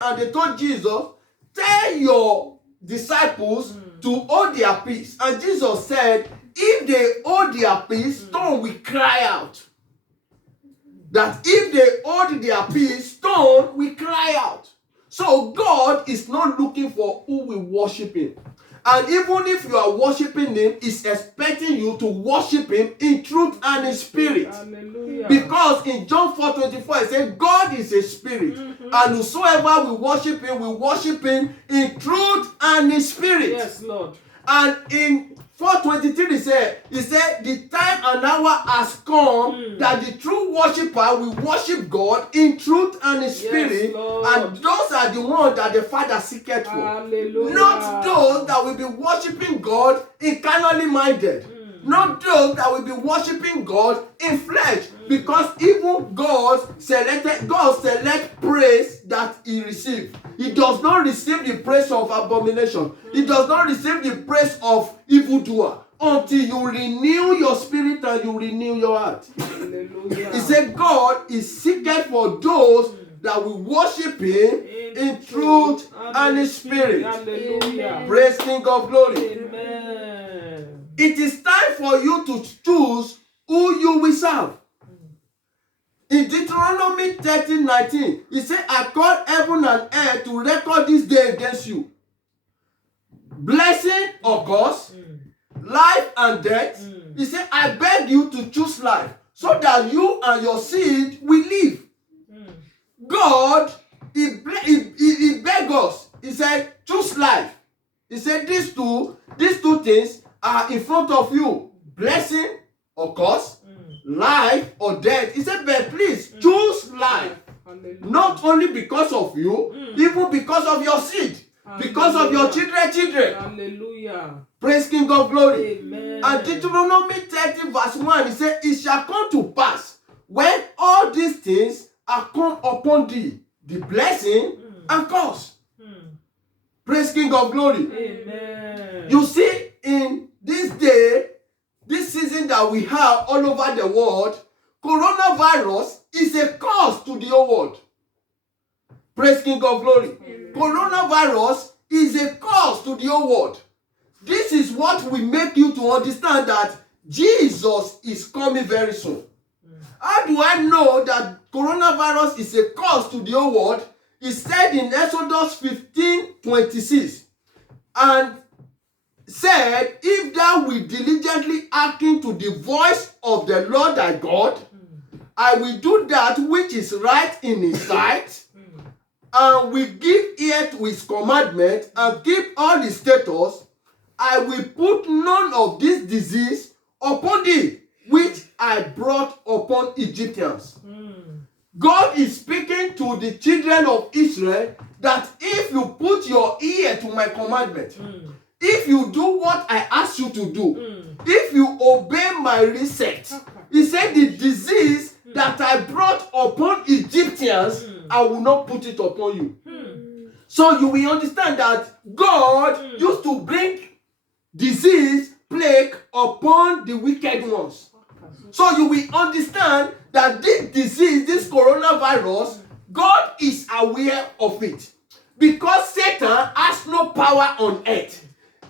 and they told Jesus, tell your disciples to hold their peace. And Jesus said, if they hold their peace, stone will cry out. That if they hold their peace, stone will cry out. So God is not looking for who will worship him. And even if you are worshiping him, he's expecting you to worship him in truth and in spirit. Hallelujah. Because in John 4:24, it says, God is a spirit. And whosoever will worship him in truth and in spirit. Yes, Lord. And in 4:23, he said, the time and hour has come that the true worshiper will worship God in truth and in spirit. Lord. And those are the ones that the Father seeketh for. Hallelujah. Not those that will be worshiping God in carnally minded. Not those that will be worshiping God in flesh. Because even God select praise that he received. He does not receive the praise of abomination. He does not receive the praise of evildoer until you renew your spirit and you renew your heart. Hallelujah. He said God is seeking for those that will worship him in truth and in spirit. Hallelujah. Praise King of Glory. Amen. It is time for you to choose who you will serve. In Deuteronomy 13:19, he said, I call heaven and earth to record this day against you. Blessing or curse, life and death. He said, I beg you to choose life so that you and your seed will live. God, he begged us. He said, choose life. He said, these two things are in front of you. Blessing or curse, life or death. He said, but please choose life. Hallelujah. Not only because of you, even because of your seed. Because of your children. Hallelujah. Praise King of Glory. Amen. And Deuteronomy 30 verse 1, he said, it shall come to pass when all these things are come upon thee, the blessing and curse. Praise King of Glory. Amen. You see, in this day, this season that we have all over the world, coronavirus is a curse to the whole world. Praise King of Glory. Coronavirus is a curse to the whole world. This is what will make you to understand that Jesus is coming very soon. How do I know that coronavirus is a curse to the whole world? He said in Exodus 15:26, and said, if thou wilt diligently hearken to the voice of the Lord thy God, I will do that which is right in his sight, and will give ear to his commandment, and keep all his statutes. I will put none of this disease upon thee, which I brought upon Egyptians. God is speaking to the children of Israel that if you put your ear to my commandment, if you do what I ask you to do, if you obey my recept, he said the disease that I brought upon Egyptians, I will not put it upon you. So you will understand that God used to bring disease, plague upon the wicked ones. So you will understand that this disease, this coronavirus, God is aware of it. Because Satan has no power on earth.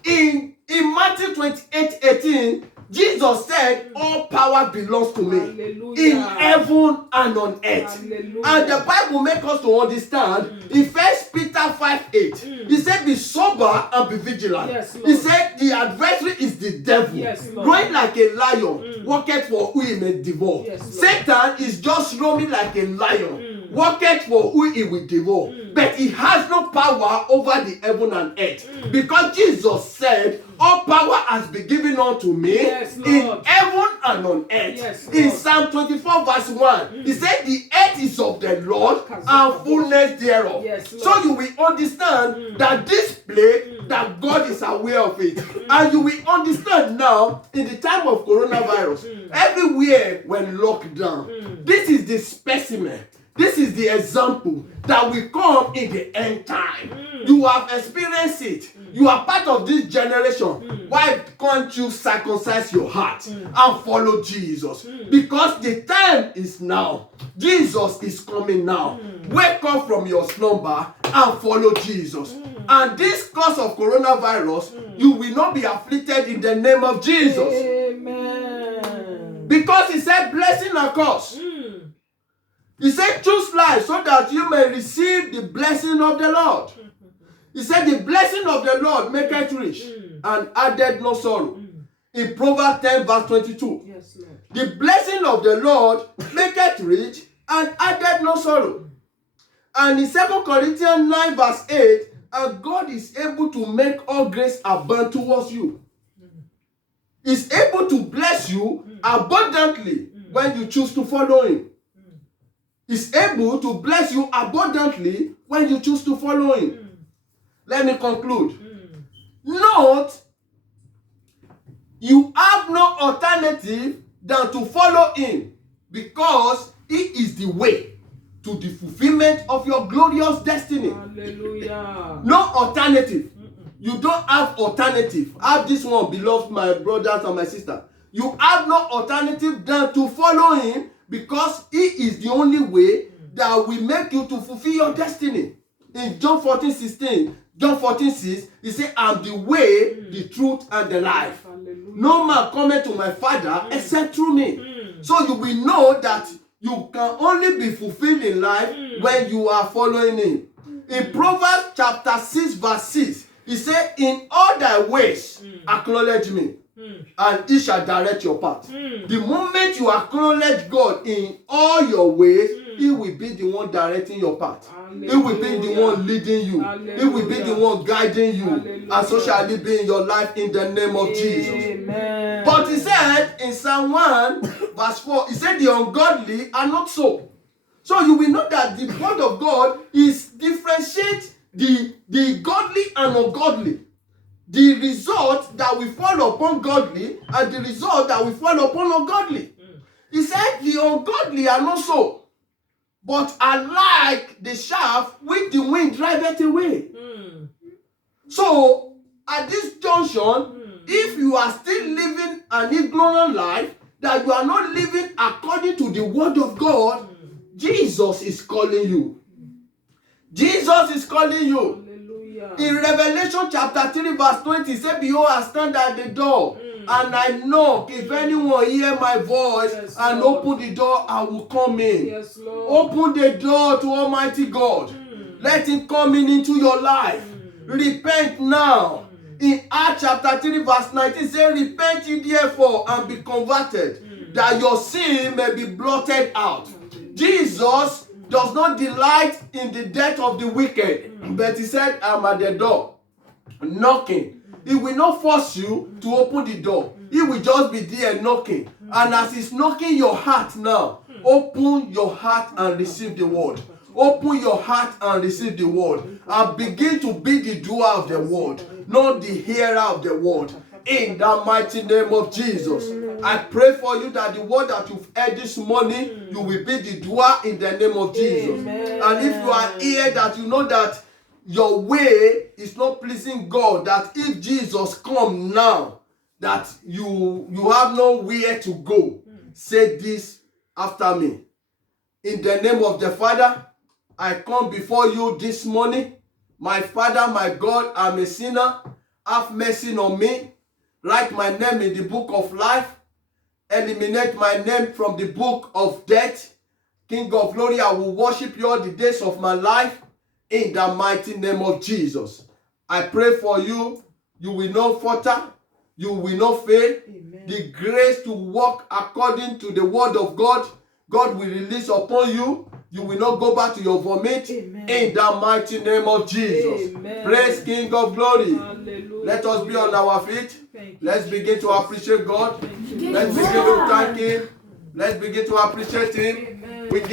In Matthew 28:18, Jesus said, all power belongs to me. Hallelujah. In heaven and on earth. Hallelujah. And the Bible makes us to understand in 1 Peter 5:8, he said, be sober and be vigilant. Yes, Lord. He said, the adversary is the devil, Yes, Lord. growing like a lion, walketh for who he may devour. Yes, Lord. Satan is just roaming like a lion, walketh for who he will devour. But he has no power over the heaven and earth. Because Jesus said, all power has been given unto me, Yes, in Lord. heaven and on earth. Yes, Lord. In Psalm 24 verse 1, he said, the earth is of the Lord and fullness thereof. Yes, Lord. So you will understand that this plague, that God is aware of it. And you will understand now, in the time of coronavirus, everywhere when locked down, this is the specimen. This is the example that will come in the end time. You have experienced it. You are part of this generation. Why can't you circumcise your heart and follow Jesus? Because the time is now. Jesus is coming now. Wake up from your slumber and follow Jesus. And this cause of coronavirus, you will not be afflicted in the name of Jesus. Amen. Because he said blessing and curse. He said choose life so that you may receive the blessing of the Lord. He said the blessing of the Lord maketh rich and added no sorrow. In Proverbs 10 verse 22. Yes, Lord. The blessing of the Lord maketh rich and added no sorrow. And in 2 Corinthians 9 verse 8, and God is able to make all grace abound towards you. He's able to bless you abundantly when you choose to follow him. He's able to bless you abundantly when you choose to follow him. Let me conclude. Note, you have no alternative than to follow him because he is the way to the fulfillment of your glorious destiny. Hallelujah. No alternative. You don't have alternative. Have this one, beloved my brothers and my sisters. You have no alternative than to follow him because he is the only way that will make you to fulfill your destiny. In John 14:16, John 14:6, he said, I'm the way, the truth, and the life. Hallelujah. No man cometh to my Father except through me. So you will know that you can only be fulfilled in life when you are following him. In Proverbs chapter 6 verse 6, he said, in all thy ways acknowledge me, and he shall direct your path. The moment you acknowledge God in all your ways, he will be the one directing your path. He will be the one leading you. He will be the one guiding you. And so shall it be in your life in the name of Jesus. Amen. But he said in Psalm 1 verse 4, he said the ungodly are not so. So you will know that the word of God is differentiate the godly and ungodly. The result that will fall upon godly and the result that will fall upon ungodly. He said the ungodly are not so, but are like the shaft which the wind driveth away. So at this junction, if you are still living an ignorant life, that you are not living according to the word of God, Jesus is calling you. Jesus is calling you. Hallelujah. In Revelation chapter 3 verse 20, he said, behold, I stand at the door and I knock. If anyone hear my voice and open the door, I will come in. Yes, Lord. Open the door to Almighty God. Let him come into your life. Repent now. In Acts chapter 3 verse 19, it says, repent ye therefore and be converted, that your sin may be blotted out. Jesus does not delight in the death of the wicked, but he said, I'm at the door, knocking. He will not force you to open the door. He will just be there knocking. And as he's knocking your heart now, open your heart and receive the word. Open your heart and receive the word. And begin to be the doer of the word, not the hearer of the word. In the mighty name of Jesus. I pray for you that the word that you've heard this morning, you will be the doer in the name of Jesus. Amen. And if you are here that you know that your way is not pleasing God, that if Jesus come now, that you have nowhere to go, say this after me. In the name of the Father, I come before you this morning. My Father, my God, I'm a sinner. Have mercy on me. Write my name in the book of life. Eliminate my name from the book of death. King of glory, I will worship you all the days of my life. In the mighty name of Jesus. I pray for you. You will not falter. You will not fail. Amen. The grace to walk according to the word of God, God will release upon you. You will not go back to your vomit. Amen. In the mighty name of Jesus. Amen. Praise King of glory. Hallelujah. Let us be on our feet. Thank you, Let's begin to appreciate God. Thank you. Let's begin to thank him. Let's begin to appreciate him. Amen. We give